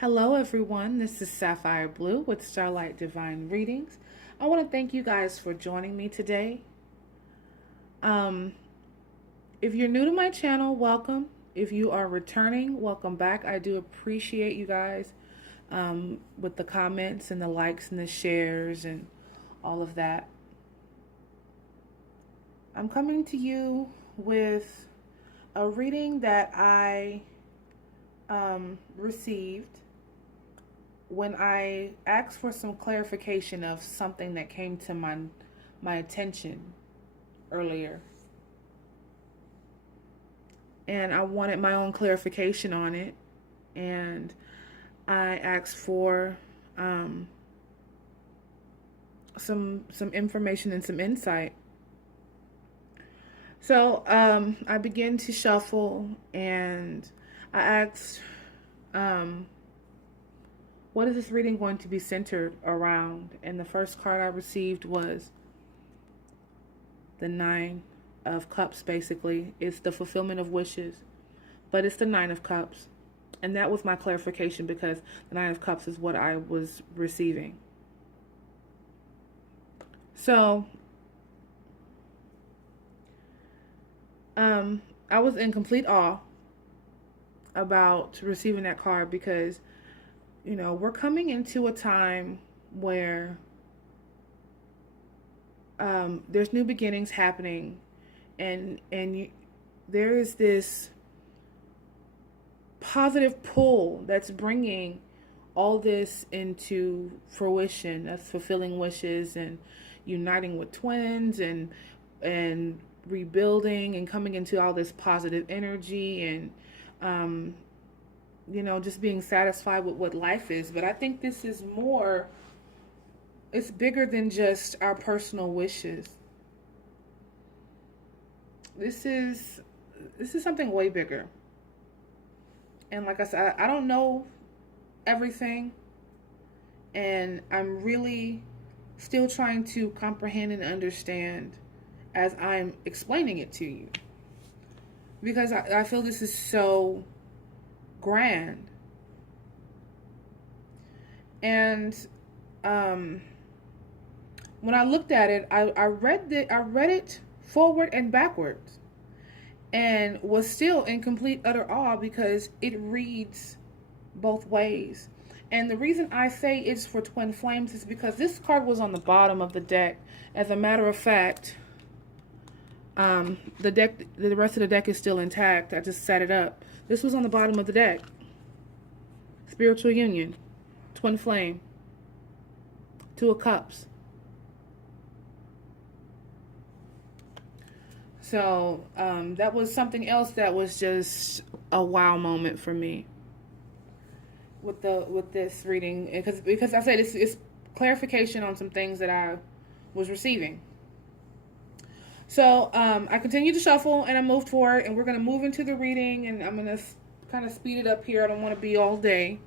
Hello, everyone. This is Sapphire Blue with Starlight Divine Readings. I want to thank you guys for joining me today. Um, if you're new to my channel, welcome. If you are returning, welcome back. I do appreciate you guys with the comments and the likes and the shares and all of that. I'm coming to you with a reading that I received when I asked for some clarification of something that came to my attention earlier. And I wanted my own clarification on it. And I asked for some information and some insight. So I began to shuffle and I asked, what is this reading going to be centered around? And the first card I received was the Nine of Cups, basically. It's the fulfillment of wishes, but it's the Nine of Cups. And that was my clarification because the Nine of Cups is what I was receiving. So, I was in complete awe about receiving that card because, you know, we're coming into a time where there's new beginnings happening, and there is this positive pull that's bringing all this into fruition. That's fulfilling wishes and uniting with twins and rebuilding and coming into all this positive energy and you know, just being satisfied with what life is. But I think this is more, it's bigger than just our personal wishes. This is something way bigger. And like I said, I don't know everything, and I'm really still trying to comprehend and understand as I'm explaining it to you, because I feel this is so grand. And when I looked at it, I read it forward and backwards, and was still in complete utter awe because it reads both ways. And the reason I say it's for twin flames is because this card was on the bottom of the deck. As a matter of fact, the rest of the deck is still intact. I just set it up. This was on the bottom of the deck. Spiritual union, twin flame, Two of Cups. So that was something else that was just a wow moment for me with this reading, because I said it's clarification on some things that I was receiving. So I continued to shuffle and I moved forward, and we're going to move into the reading, and I'm going to kind of speed it up here. I don't want to be all day,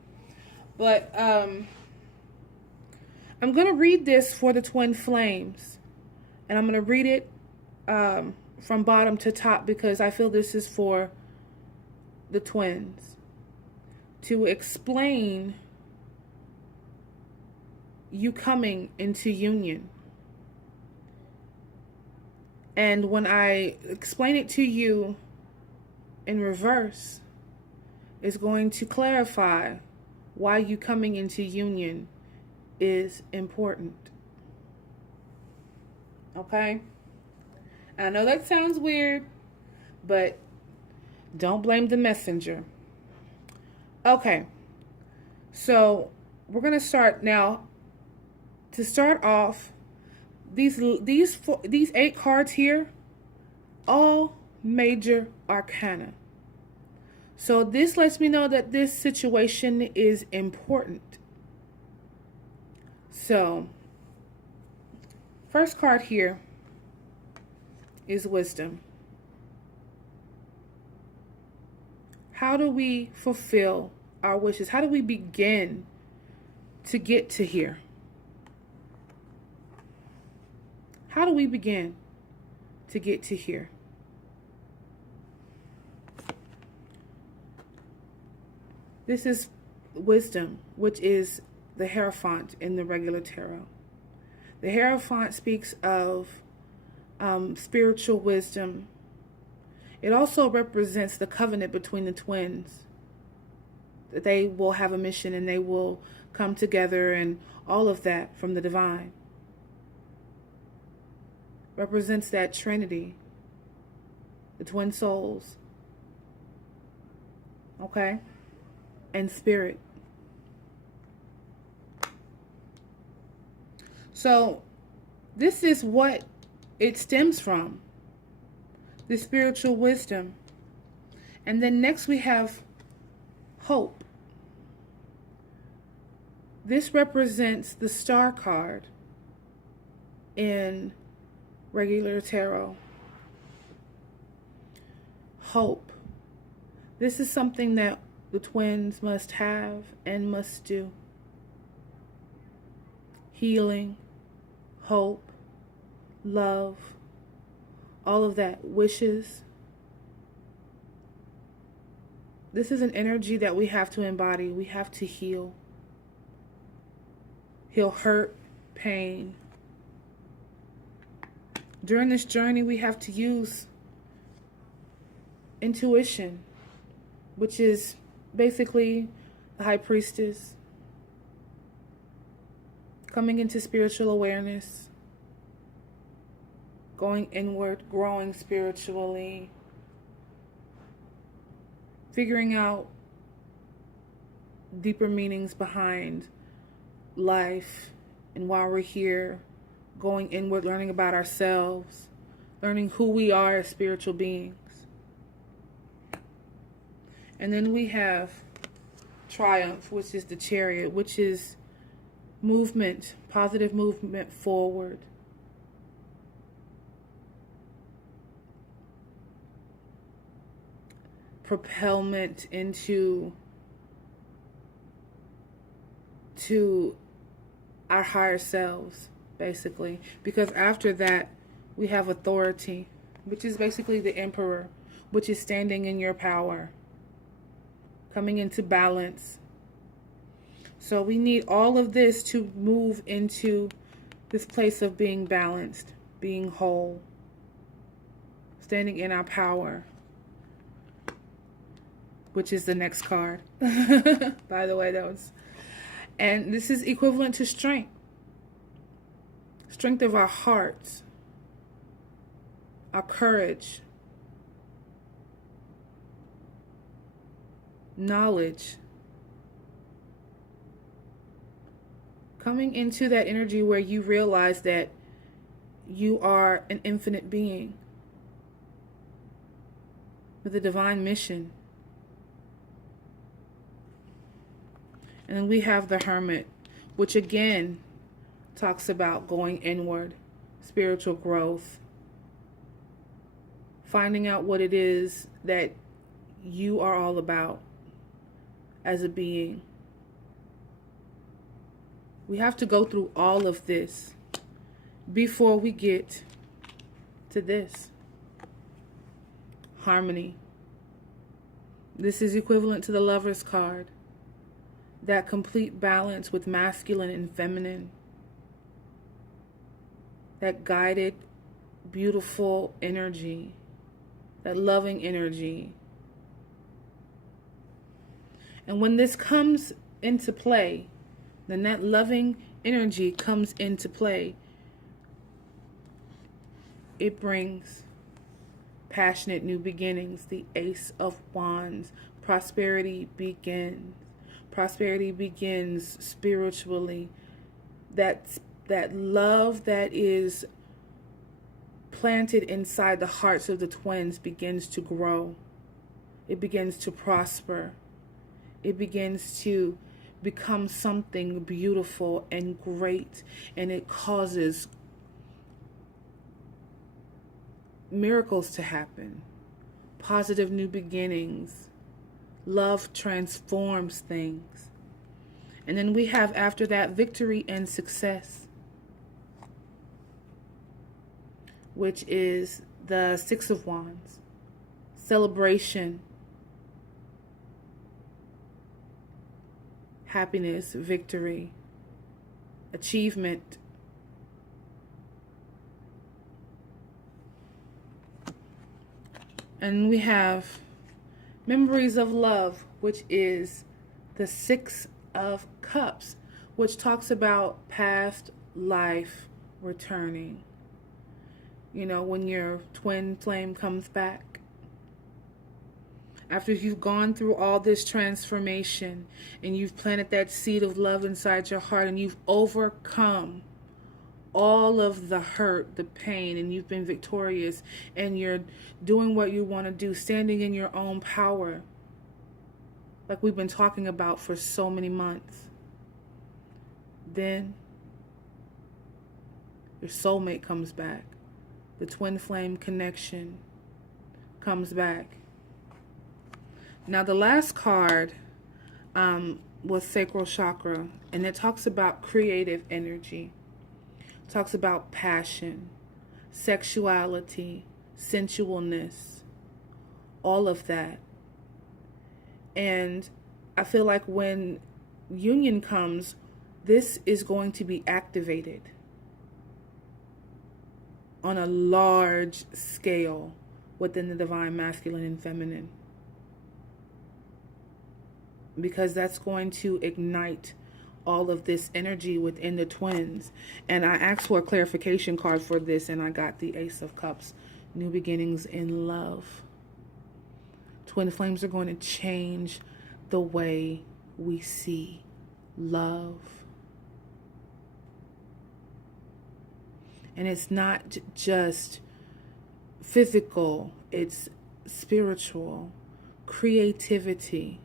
but I'm going to read this for the twin flames, and I'm going to read it from bottom to top because I feel this is for the twins to explain you coming into union. And when I explain it to you in reverse, it's going to clarify why you coming into union is important. Okay? I know that sounds weird, but don't blame the messenger. Okay, so we're going to start now. To start off, these 8 cards here, all major arcana. So this lets me know that this situation is important. So, first card here is wisdom. How do we fulfill our wishes? How do we begin to get to here? How do we begin to get to here? This is wisdom, which is the Hierophant in the regular tarot. The Hierophant speaks of spiritual wisdom. It also represents the covenant between the twins, that they will have a mission and they will come together and all of that from the divine. Represents that Trinity, the twin souls, okay, and spirit. So this is what it stems from, the spiritual wisdom. And then next we have hope. This represents the star card in regular tarot. Hope. This is something that the twins must have and must do. Healing, hope, love, all of that, wishes. This is an energy that we have to embody. We have to heal. Heal hurt, pain. During this journey, we have to use intuition, which is basically the high priestess, coming into spiritual awareness, going inward, growing spiritually, figuring out deeper meanings behind life and why we're here, going inward, learning about ourselves, learning who we are as spiritual beings. And then we have Triumph, which is the Chariot, which is movement, positive movement forward. Propelment into our higher selves, basically. Because after that, we have Authority, which is basically the Emperor, which is standing in your power, coming into balance. So we need all of this to move into this place of being balanced, being whole, standing in our power, which is the next card. By the way, and this is equivalent to strength. Strength of our hearts, our courage, knowledge. Coming into that energy where you realize that you are an infinite being with a divine mission. And then we have the Hermit, which again talks about going inward, spiritual growth, finding out what it is that you are all about as a being. We have to go through all of this before we get to this. Harmony. This is equivalent to the Lover's card. That complete balance with masculine and feminine. That guided, beautiful energy. That loving energy. And when this comes into play, then that loving energy comes into play. It brings passionate new beginnings. The Ace of Wands. Prosperity begins. Prosperity begins spiritually. That love that is planted inside the hearts of the twins begins to grow. It begins to prosper. It begins to become something beautiful and great, and it causes miracles to happen. Positive new beginnings. Love transforms things. And then we have after that victory and success, which is the Six of Wands. Celebration. happiness, victory, achievement. And we have memories of love, which is the Six of Cups, which talks about past life returning. You know, when your twin flame comes back. After you've gone through all this transformation and you've planted that seed of love inside your heart and you've overcome all of the hurt, the pain, and you've been victorious and you're doing what you want to do, standing in your own power, like we've been talking about for so many months, then your soulmate comes back. The twin flame connection comes back. Now the last card was sacral chakra, and it talks about creative energy. It talks about passion, sexuality, sensualness, all of that. And I feel like when union comes, this is going to be activated on a large scale within the divine masculine and feminine, because that's going to ignite all of this energy within the twins. And I asked for a clarification card for this, and I got the Ace of Cups, new beginnings in love. Twin flames are going to change the way we see love. And it's not just physical, it's spiritual, creativity,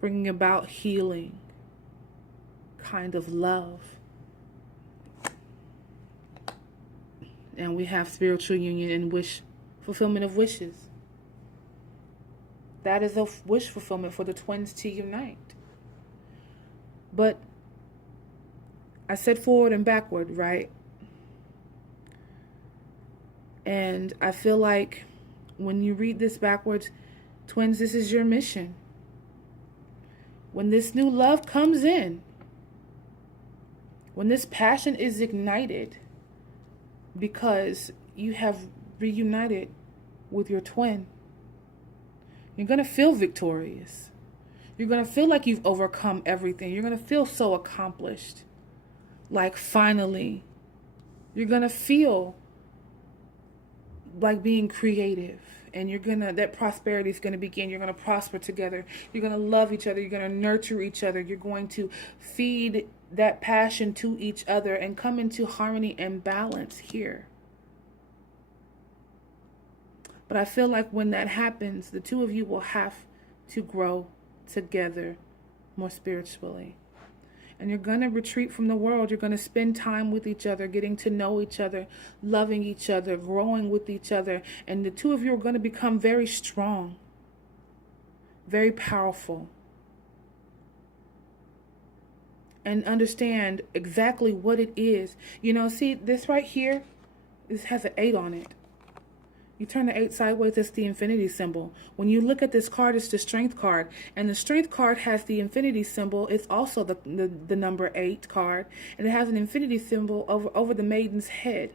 bringing about healing, kind of love. And we have spiritual union and wish fulfillment of wishes. That is a wish fulfillment for the twins to unite. But I said forward and backward, right? And I feel like when you read this backwards, twins, this is your mission. When this new love comes in, when this passion is ignited because you have reunited with your twin, you're going to feel victorious. You're going to feel like you've overcome everything. You're going to feel so accomplished. Like finally, you're going to feel like being creative. And that prosperity is going to begin. You're going to prosper together. You're going to love each other. You're going to nurture each other. You're going to feed that passion to each other and come into harmony and balance here. But I feel like when that happens, the two of you will have to grow together more spiritually. And you're going to retreat from the world. You're going to spend time with each other, getting to know each other, loving each other, growing with each other. And the two of you are going to become very strong, very powerful, and understand exactly what it is. You know, see, this right here, this has an 8 on it. You turn the 8 sideways, it's the infinity symbol. When you look at this card, it's the strength card. And the strength card has the infinity symbol. It's also the number 8 card. And it has an infinity symbol over the maiden's head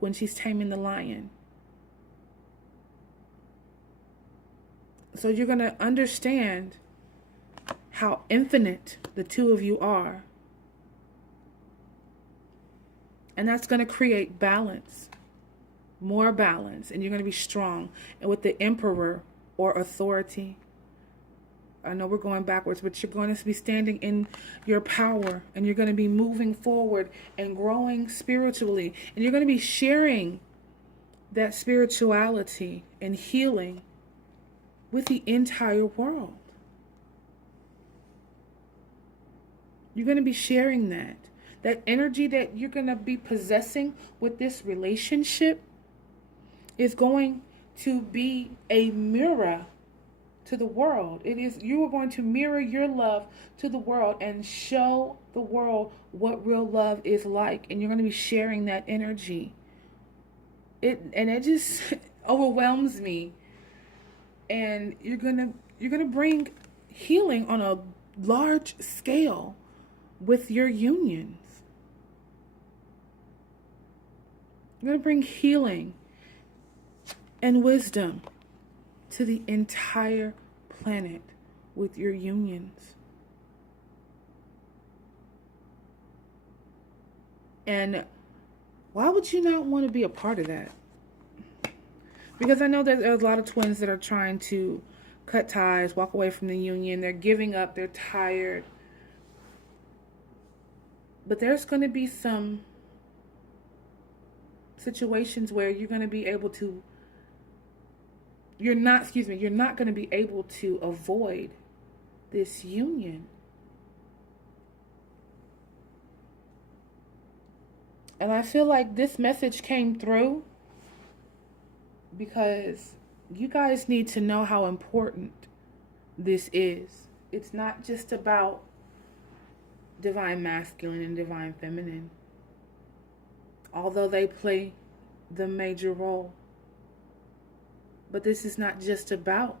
when she's taming the lion. So you're going to understand how infinite the two of you are. And that's going to create balance. More balance, and you're going to be strong. And with the emperor or authority, I know we're going backwards, but you're going to be standing in your power, and you're going to be moving forward and growing spiritually, and you're going to be sharing that spirituality and healing with the entire world. You're going to be sharing that energy that you're going to be possessing with this relationship is going to be a mirror to the world. You are going to mirror your love to the world and show the world what real love is like. And you're going to be sharing that energy. It just overwhelms me. And you're gonna bring healing on a large scale with your unions. You're going to bring healing and wisdom to the entire planet with your unions. And why would you not want to be a part of that? Because I know that there's a lot of twins that are trying to cut ties, walk away from the union. They're giving up. They're tired. But there's going to be some situations where you're going to be able to, you're not going to be able to avoid this union. And I feel like this message came through because you guys need to know how important this is. It's not just about divine masculine and divine feminine, although they play the major role. But this is not just about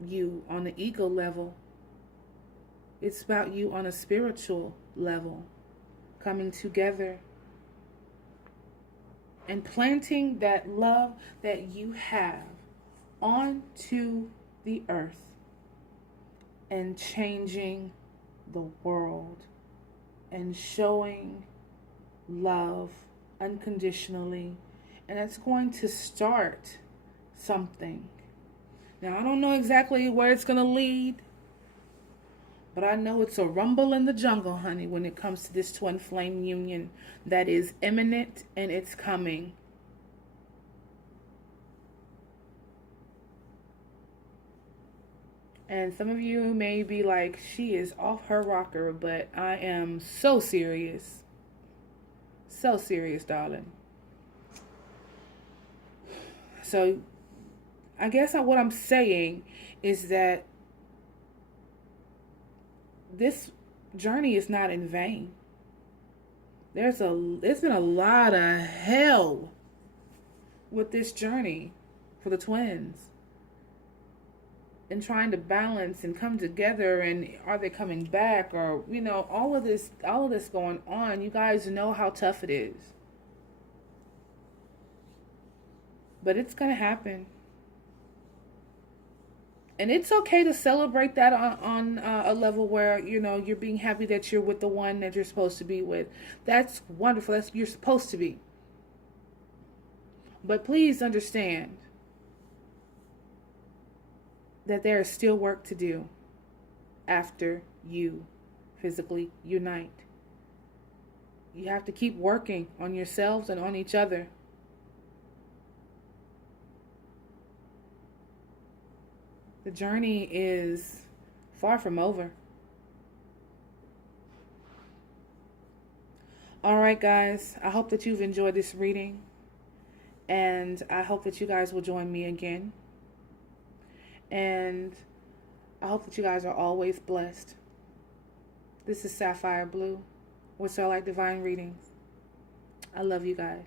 you on the ego level. It's about you on a spiritual level, coming together and planting that love that you have onto the earth and changing the world and showing love unconditionally. And it's going to start something. Now, I don't know exactly where it's going to lead, but I know it's a rumble in the jungle, honey, when it comes to this twin flame union that is imminent and it's coming. And some of you may be like, she is off her rocker, but I am so serious. So serious, darling. So I guess what I'm saying is that this journey is not in vain. There's been a lot of hell with this journey for the twins, and trying to balance and come together, and are they coming back, or all of this going on. You guys know how tough it is, but it's gonna happen. And it's okay to celebrate that on a level where, you're being happy that you're with the one that you're supposed to be with. That's wonderful. That's you're supposed to be. But please understand that there is still work to do after you physically unite. You have to keep working on yourselves and on each other. The journey is far from over. All right, guys. I hope that you've enjoyed this reading. And I hope that you guys will join me again. And I hope that you guys are always blessed. This is Sapphire Blue with Starlight Divine Readings. I love you guys.